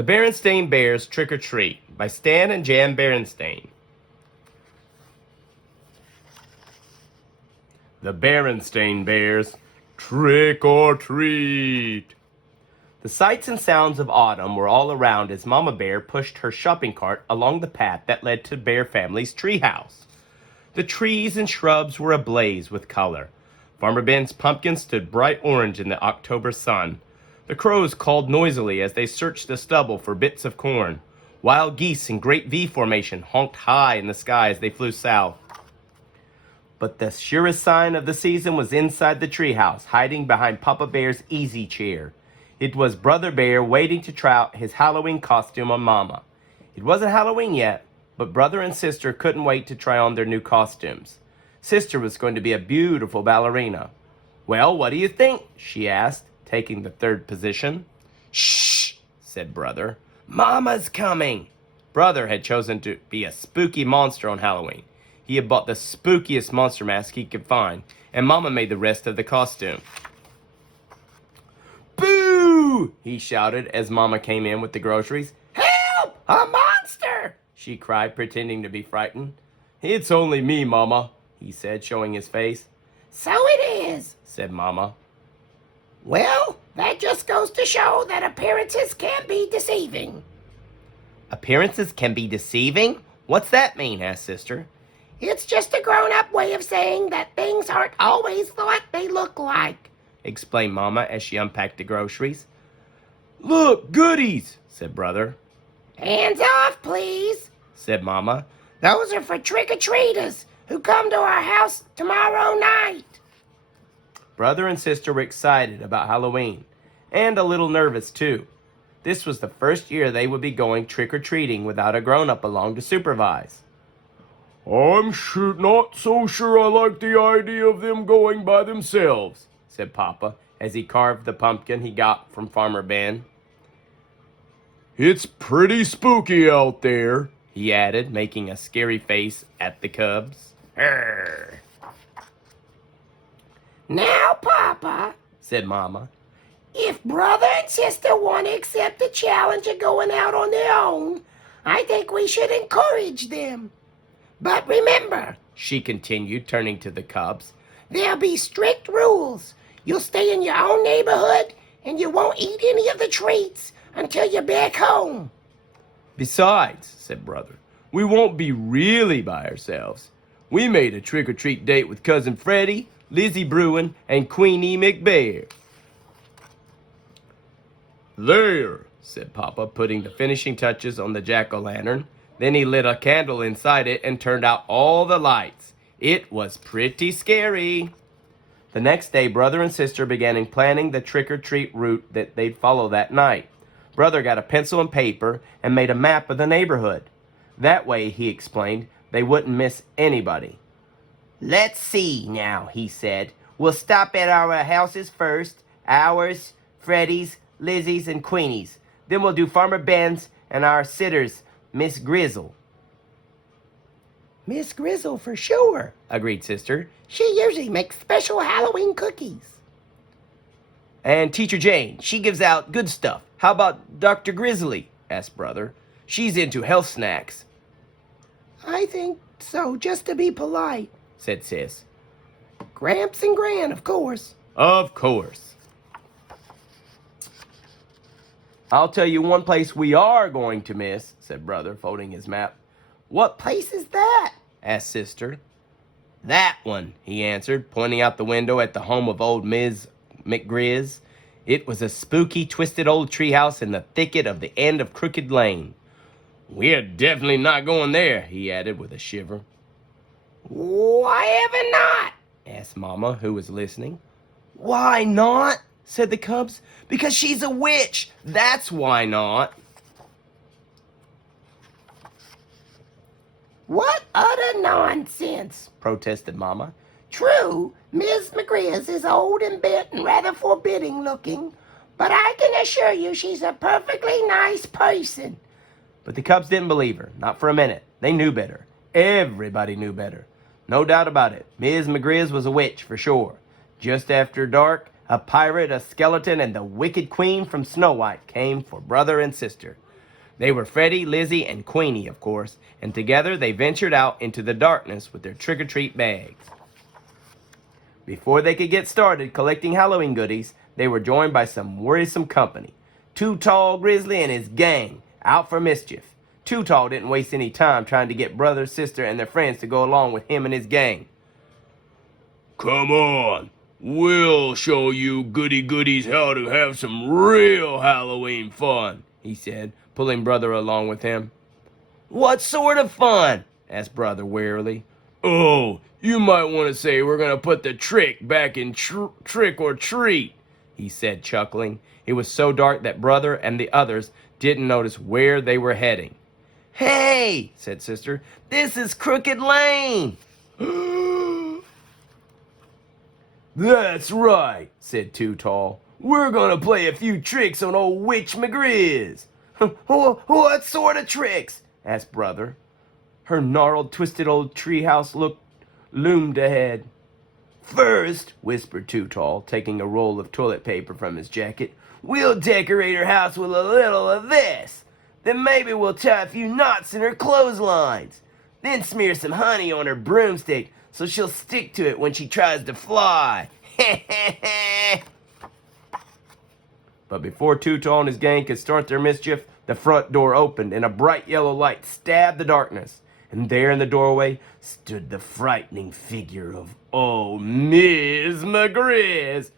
The Berenstain Bears Trick or Treat by Stan and Jan Berenstain. The Berenstain Bears Trick or Treat. The sights and sounds of autumn were all around as Mama Bear pushed her shopping cart along the path that led to Bear family's treehouse. The trees and shrubs were ablaze with color. Farmer Ben's pumpkin stood bright orange in the October sun. The crows called noisily as they searched the stubble for bits of corn. Wild geese in great V formation honked high in the sky as they flew south. But the surest sign of the season was inside the treehouse, hiding behind Papa Bear's easy chair. It was Brother Bear waiting to try out his Halloween costume on Mama. It wasn't Halloween yet, but Brother and Sister couldn't wait to try on their new costumes. Sister was going to be a beautiful ballerina. "Well, what do you think?" she asked, taking the third position. "Shh," said Brother. "Mama's coming." Brother had chosen to be a spooky monster on Halloween. He had bought the spookiest monster mask he could find, and Mama made the rest of the costume. "Boo!" he shouted as Mama came in with the groceries. "Help! A monster!" she cried, pretending to be frightened. "It's only me, Mama," he said, showing his face. "So it is," said Mama. "Well, that just goes to show that appearances can be deceiving." "Appearances can be deceiving? What's that mean?" asked Sister. "It's just a grown-up way of saying that things aren't always what they look like," explained Mama as she unpacked the groceries. "Look, goodies," said Brother. "Hands off, please," said Mama. "Those are for trick-or-treaters who come to our house tomorrow night." Brother and Sister were excited about Halloween, and a little nervous too. This was the first year they would be going trick-or-treating without a grown-up along to supervise. "I'm not so sure I like the idea of them going by themselves," said Papa, as he carved the pumpkin he got from Farmer Ben. "It's pretty spooky out there," he added, making a scary face at the cubs. "Arr." "Now, Papa," said Mama, "if Brother and Sister want to accept the challenge of going out on their own, I think we should encourage them. But remember," she continued, turning to the cubs, "there'll be strict rules. You'll stay in your own neighborhood, and you won't eat any of the treats until you're back home." "Besides," said Brother, "we won't be really by ourselves. We made a trick-or-treat date with Cousin Freddie, Lizzie Bruin, and Queenie McBear." "There," said Papa, putting the finishing touches on the jack-o'-lantern. Then he lit a candle inside it and turned out all the lights. It was pretty scary. The next day, Brother and Sister began planning the trick-or-treat route that they'd follow that night. Brother got a pencil and paper and made a map of the neighborhood. That way, he explained, they wouldn't miss anybody. "Let's see now," he said. "We'll stop at our houses first. Ours, Freddie's, Lizzie's, and Queenie's. Then we'll do Farmer Ben's and our sitters, Miss Grizzle." "Miss Grizzle for sure," agreed Sister. "She usually makes special Halloween cookies." "And Teacher Jane, she gives out good stuff. How about Dr. Grizzly?" asked Brother. "She's into health snacks." "I think so, just to be polite," said Sis. "Gramps and Gran, of course." "Of course." "I'll tell you one place we are going to miss," said Brother, folding his map. "What place is that?" asked Sister. "That one," he answered, pointing out the window at the home of old Ms. McGrizz. It was a spooky, twisted old treehouse in the thicket of the end of Crooked Lane. "We're definitely not going there," he added with a shiver. "Why ever not?" asked Mama, who was listening. "Why not?" said the cubs. "Because she's a witch. That's why not." "What utter nonsense," protested Mama. "True, Miss McGrizz is old and bent and rather forbidding looking, but I can assure you she's a perfectly nice person." But the cubs didn't believe her, not for a minute. They knew better. Everybody knew better. No doubt about it, Ms. McGrizz was a witch for sure. Just after dark, a pirate, a skeleton, and the wicked queen from Snow White came for Brother and Sister. They were Freddie, Lizzie, and Queenie, of course, and together they ventured out into the darkness with their trick-or-treat bags. Before they could get started collecting Halloween goodies, they were joined by some worrisome company. Too Tall Grizzly and his gang, out for mischief. Too Tall didn't waste any time trying to get brother, sister, and their friends to go along with him and his gang. Come on, we'll show you goody-goodies how to have some real Halloween fun, he said, pulling brother along with him. What sort of fun? Asked brother wearily. Oh, you might want to say we're going to put the trick back in trick or treat, he said, chuckling. It was so dark that brother and the others didn't notice where they were heading. Hey, said sister, this is Crooked Lane. That's right, said Too Tall. We're going to play a few tricks on old Witch McGrizz. What sort of tricks? Asked brother. Her gnarled, twisted old treehouse loomed ahead. First, whispered Too Tall, taking a roll of toilet paper from his jacket, we'll decorate her house with a little of this. Then maybe we'll tie a few knots in her clotheslines. Then smear some honey on her broomstick so she'll stick to it when she tries to fly. But before Too Tall and his gang could start their mischief, the front door opened and a bright yellow light stabbed the darkness. And there in the doorway stood the frightening figure of old Miss McGrizz.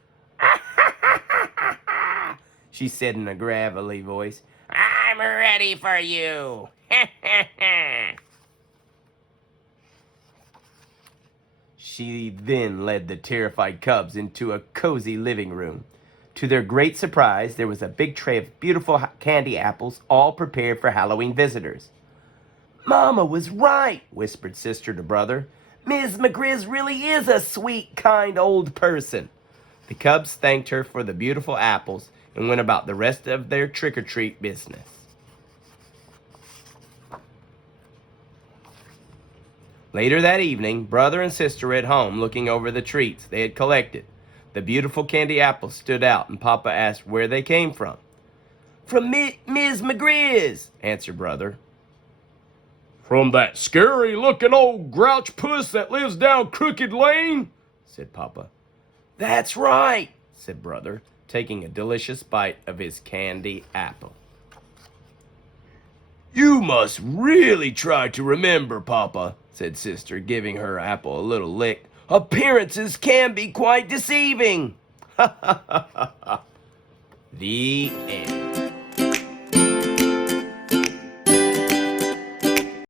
She said in a gravelly voice, I'm ready for you. She then led the terrified cubs into a cozy living room. To their great surprise, there was a big tray of beautiful candy apples, all prepared for Halloween visitors. Mama was right, whispered sister to brother. Ms. McGrizz really is a sweet, kind old person. The cubs thanked her for the beautiful apples and went about the rest of their trick-or-treat business. Later that evening, brother and sister were at home looking over the treats they had collected. The beautiful candy apples stood out, and Papa asked where they came from. From Ms. McGrizz, answered brother. From that scary-looking old grouch puss that lives down Crooked Lane? Said Papa. That's right, said brother, taking a delicious bite of his candy apple. You must really try to remember, Papa, said sister, giving her apple a little lick. Appearances can be quite deceiving. The end.